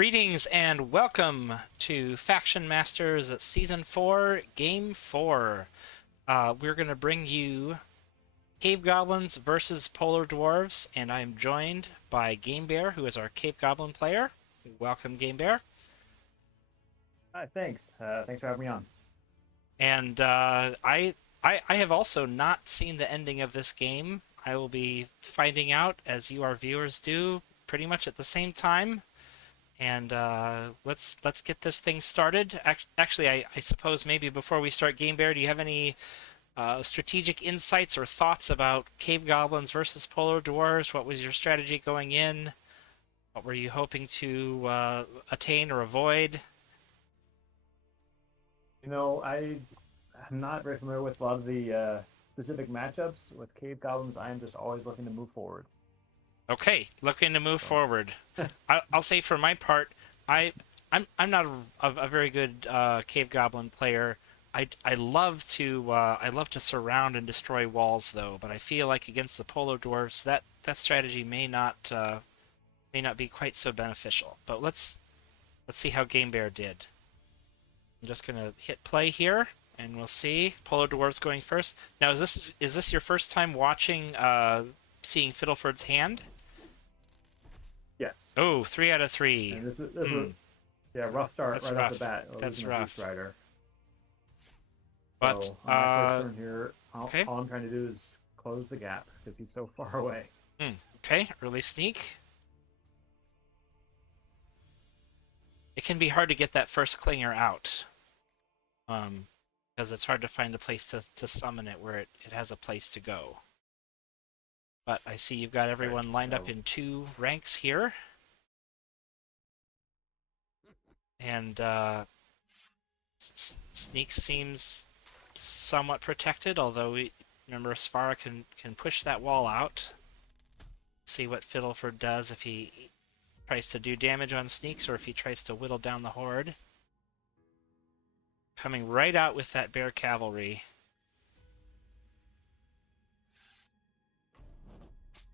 Greetings and welcome to Faction Masters Season 4, Game 4. We're going to bring you Cave Goblins versus Polar Dwarves, and I'm joined by GameBear, who is our Cave Goblin player. Welcome, GameBear. Hi, thanks. Thanks for having me on. And I have also not seen the ending of this game. I will be finding out, as you our viewers do, pretty much at the same time. And let's get this thing started. Actually, I suppose maybe before we start, GameBear, do you have any strategic insights or thoughts about Cave Goblins versus Polar Dwarves? What was your strategy going in? What were you hoping to attain or avoid? I'm not very familiar with a lot of the specific matchups with Cave Goblins. I am just always looking to move forward. Okay, looking to move So, forward. I'll say for my part, I'm not a very good Cave Goblin player. I love to surround and destroy walls though, but I feel like against the Polar Dwarves that strategy may not be quite so beneficial. But let's see how GameBear did. I'm just gonna hit play here, and we'll see. Polar Dwarves going first. Now, is this your first time watching seeing Fiddleford's hand? yes. Oh, 3 out of 3. And this was yeah, rough start That's right off the rough. bat. That's Losing a rough. Beast Rider. But So on my first turn here, okay. all I'm trying to do is close the gap because he's so far away. Okay, early sneak. It can be hard to get that first clinger out. Because it's hard to find a place to summon it where it has a place to go. But I see you've got everyone lined up in 2 ranks here. And Sneak seems somewhat protected, although remember Svara can push that wall out. See what Fiddleford does if he tries to do damage on Sneaks or if he tries to whittle down the horde. Coming right out with that Bear Cavalry.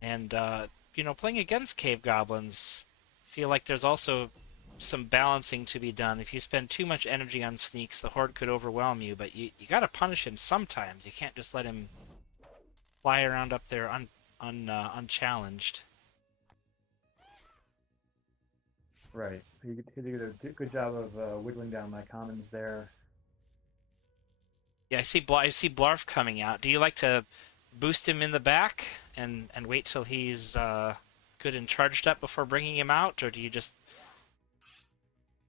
And, playing against Cave Goblins, I feel like there's also some balancing to be done. If you spend too much energy on Sneaks, the horde could overwhelm you, but you gotta punish him sometimes. You can't just let him fly around up there unchallenged. Right. He did a good job of wiggling down my commons there. Yeah, I see Blarf coming out. Do you like to boost him in the back and wait till he's good and charged up before bringing him out, or do you just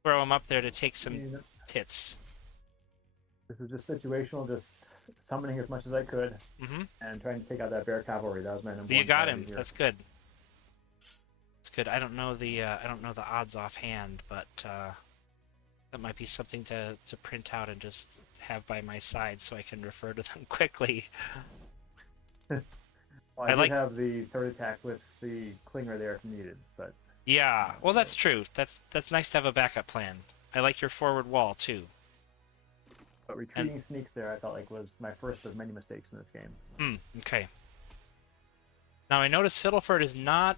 throw him up there to take some hits? This was just situational, just summoning as much as I could and trying to take out that Bear Cavalry. That was my number one. You got him. Here. That's good. That's good. I don't know the odds offhand, but that might be something to print out and just have by my side so I can refer to them quickly. Well, I did have the third attack with the clinger there if needed, but yeah, well that's true. That's nice to have a backup plan. I like your forward wall too. But retreating Sneaks there, I felt like was my first of many mistakes in this game. Okay. Now I notice Fiddleford is not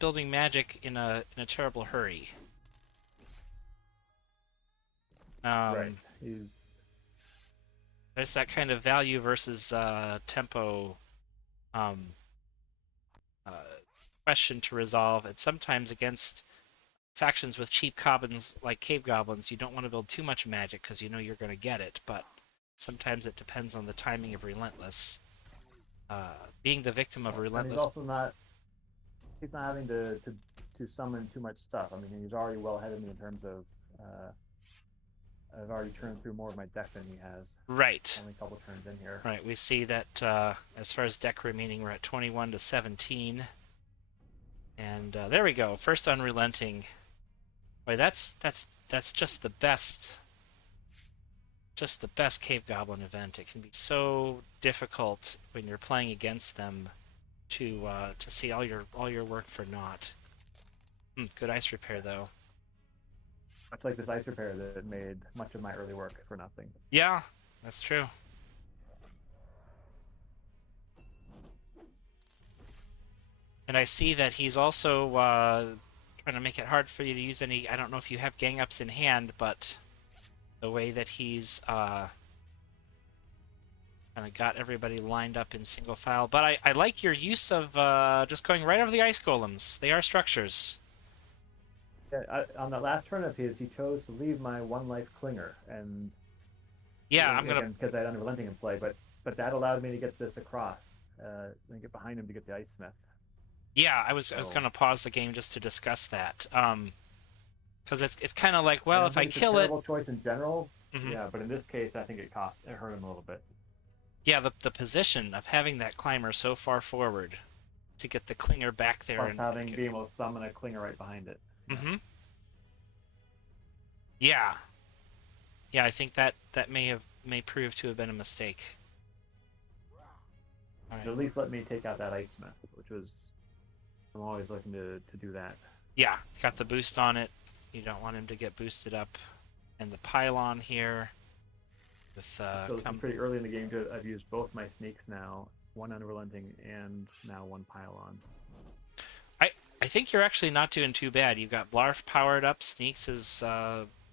building magic in a terrible hurry. Right. There's that kind of value versus tempo question to resolve, and sometimes against factions with cheap goblins like Cave Goblins, you don't want to build too much magic because you know you're going to get it, but sometimes it depends on the timing of Relentless. Being the victim of Relentless... And he's also not... He's not having to summon too much stuff. I mean, he's already well ahead of me in terms of... I've already turned through more of my deck than he has. Right. Only a couple turns in here. Right, we see that as far as deck remaining, we're at 21 to 17. And there we go, first Unrelenting. Boy, that's just the best Cave Goblin event. It can be so difficult when you're playing against them to see all your work for naught. Good ice repair though. Much like this ice repair that made much of my early work for nothing. Yeah, that's true. And I see that he's also trying to make it hard for you to use any. I don't know if you have gang ups in hand, but the way that he's kind of got everybody lined up in single file. But I like your use of just going right over the ice golems. They are structures. Yeah, on that last turn of his, he chose to leave my one life clinger, and Yeah, I'm gonna. again because I had Unrelenting in play, but that allowed me to get this across, and get behind him to get the Ice Smith. Yeah, I was So gonna pause the game just to discuss that. Because it's kind of like, I well, don't if I think it's a kill it, terrible choice in general. hmm Yeah, but in this case, I think it hurt him a little bit. yeah, the position of having that climber so far forward to get the clinger back there Plus and having being able to summon a clinger right behind it. Yeah. Yeah, yeah, I think that may prove to have been a mistake. All right. At least let me take out that Ice Smith, which was I'm always looking to do that. Yeah, got the boost on it. You don't want him to get boosted up. And the pylon here with So this is pretty early in the game. I've used both my sneaks now, one Unrelenting and now one Pylon. I think you're actually not doing too bad. You've got Blarf powered up. Sneaks is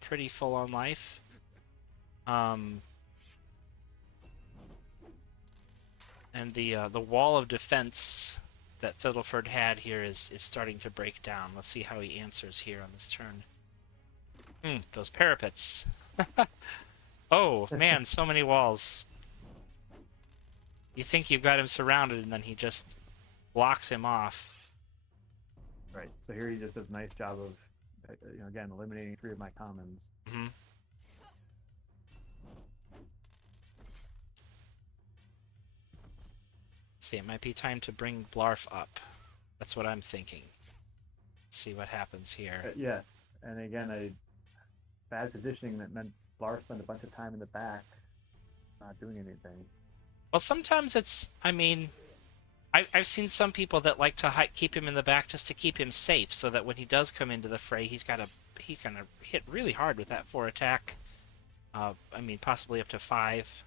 pretty full on life. And the wall of defense that Fiddleford had here is starting to break down. Let's see how he answers here on this turn. Those parapets. Oh, man, so many walls. You think you've got him surrounded, and then he just blocks him off. Right. So here he just does a nice job of, again, eliminating 3 of my commons. Mm-hmm. See, it might be time to bring Blarf up. That's what I'm thinking. Let's see what happens here. Yes. And again, a bad positioning that meant Blar spent a bunch of time in the back not doing anything. Well, sometimes it's, I mean, I've seen some people that like to keep him in the back just to keep him safe, so that when he does come into the fray, he's gonna hit really hard with that 4 attack. I mean, possibly up to 5.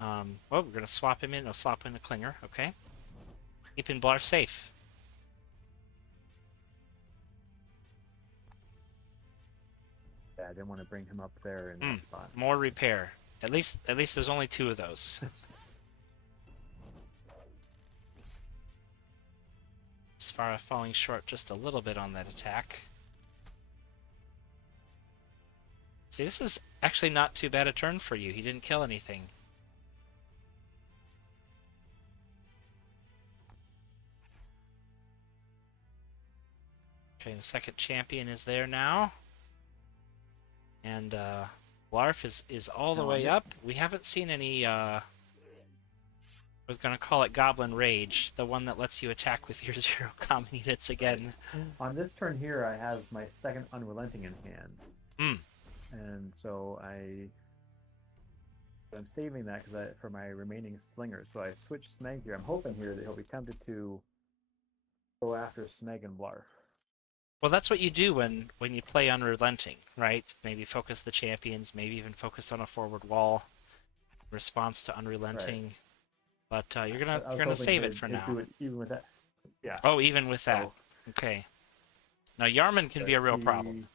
Well, we're gonna swap him in. I'll swap in the Klinger. Okay, keeping Blar safe. Yeah, I didn't want to bring him up there in that spot. More repair. At least there's only 2 of those. Sfara falling short just a little bit on that attack. See, this is actually not too bad a turn for you. He didn't kill anything. Okay, the second champion is there now. And Blarf is all the way up. We haven't seen any, I was going to call it Goblin Rage, the one that lets you attack with your 0 common units again. On this turn here, I have my second Unrelenting in hand. And so I'm saving that for my remaining slingers. So I switch Snag here. I'm hoping here that he'll be tempted to go after Snag and Blarf. Well, that's what you do when you play Unrelenting, right? Maybe focus the champions, maybe even focus on a forward wall response to Unrelenting. Right. But you're gonna save it for now. Do it even with that. Yeah. Oh, even with that. Okay. Now Yarman can be a real problem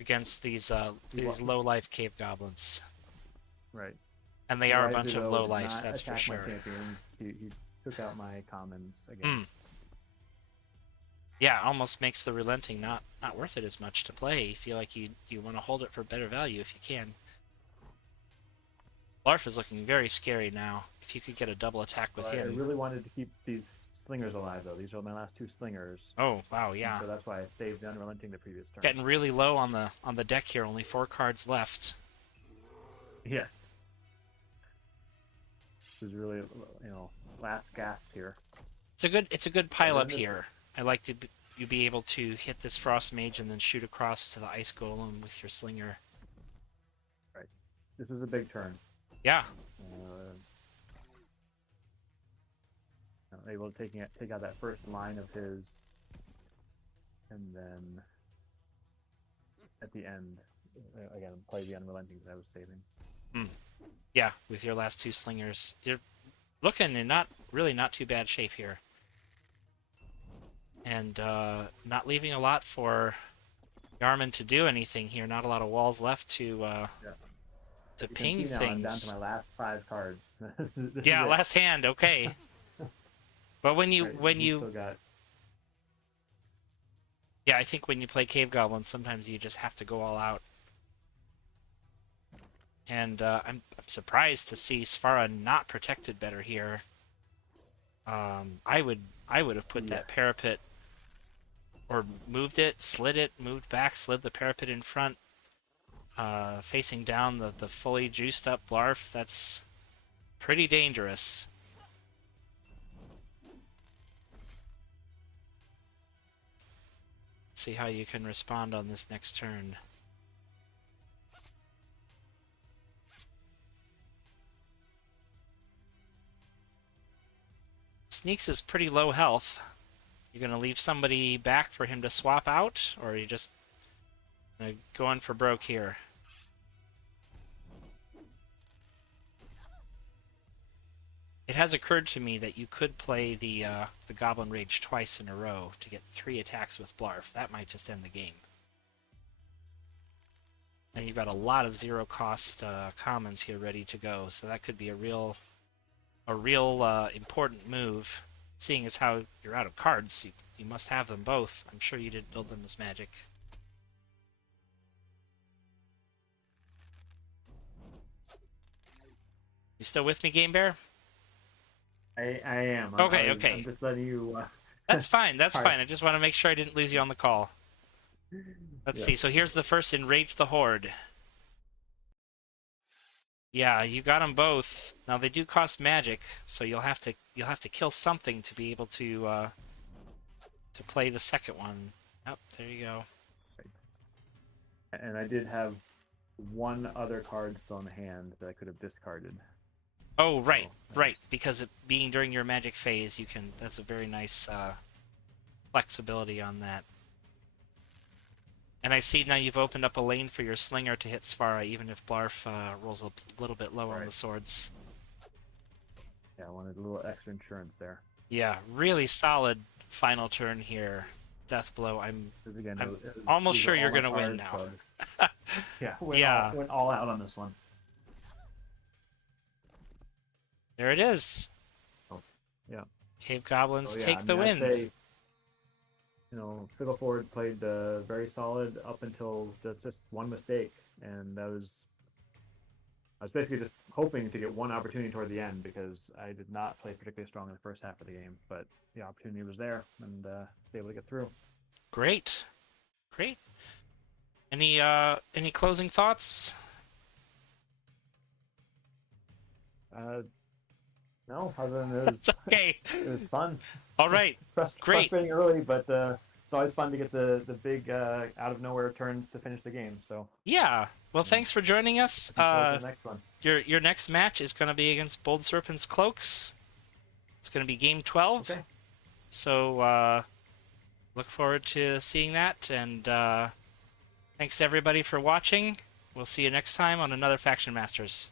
against these low life cave goblins. Right. And they are a bunch of low lives, that's for sure. He took out my commons again. Yeah, almost makes the Relenting not worth it as much to play. You feel like you want to hold it for better value if you can. Blarf is looking very scary now. If you could get a double attack with him. I really wanted to keep these slingers alive, though. These are my last 2 slingers. Oh, wow, yeah. So that's why I saved the Unrelenting the previous turn. Getting really low on the deck here. Only 4 cards left. Yes. This is really, last gasp here. It's a good pile up here. I like to you be able to hit this Frost Mage and then shoot across to the Ice Golem with your Slinger. Right. This is a big turn. Yeah. Able to take out that first line of his, and then at the end, again, play the Unrelenting that I was saving. Yeah, with your last 2 Slingers. You're looking in not too bad shape here. and not leaving a lot for Yarman to do anything here. Not a lot of walls left Yeah. to As you can see ping now, I'm down to things. my last 5 cards. This is Yeah, it. last hand, okay. But when you Right, when you you still got. yeah, I think when you play Cave Goblins, sometimes you just have to go all out. And I'm surprised to see Svara not protected better here. I would have put Yeah. that parapet or moved it, slid it, moved back, slid the parapet in front, facing down the fully juiced up Blarf. That's pretty dangerous. Let's see how you can respond on this next turn. Sneaks is pretty low health. You're gonna leave somebody back for him to swap out, or are you just gonna go in for broke here? It has occurred to me that you could play the Goblin Rage twice in a row to get 3 attacks with Blarf. That might just end the game. And you've got a lot of zero cost commons here ready to go, so that could be a real important move. Seeing as how you're out of cards, you must have them both. I'm sure you didn't build them as magic. You still with me, GameBear? I am. Okay, I'm okay. just letting you. That's fine. That's All right. fine. I just want to make sure I didn't lose you on the call. Let's Yeah. see. So here's the first Enrage the Horde. Yeah, you got them both. Now they do cost magic, so you'll have to kill something to be able to play the second one. Yep, there you go. And I did have one other card still in hand that I could have discarded. Oh, right, So right. Because it being during your magic phase, you can. That's a very nice flexibility on that. And I see now you've opened up a lane for your slinger to hit Svara, even if Blarf rolls a little bit low on the swords. Yeah, I wanted a little extra insurance there. Yeah, really solid final turn here. Death blow. Because again, I'm almost these sure are you're all my gonna win cards, now. so yeah, Yeah. went all out on this one. There it is. Oh, yeah. Cave Goblins So yeah, take I the mean, I'd win. say, Fiddleford played very solid up until just one mistake, and I was basically just hoping to get one opportunity toward the end because I did not play particularly strong in the first half of the game, but the opportunity was there and was able to get through. Great. Great. Any closing thoughts? No, other than That's okay. it was fun. All right. Great. Frustrating early, but it's always fun to get the big out of nowhere turns to finish the game. So Yeah. Well, thanks for joining us. looking forward to the next one. Your next match is going to be against Bold Serpent's Cloaks. It's going to be game 12. Okay. So look forward to seeing that. And thanks to everybody for watching. We'll see you next time on another Faction Masters.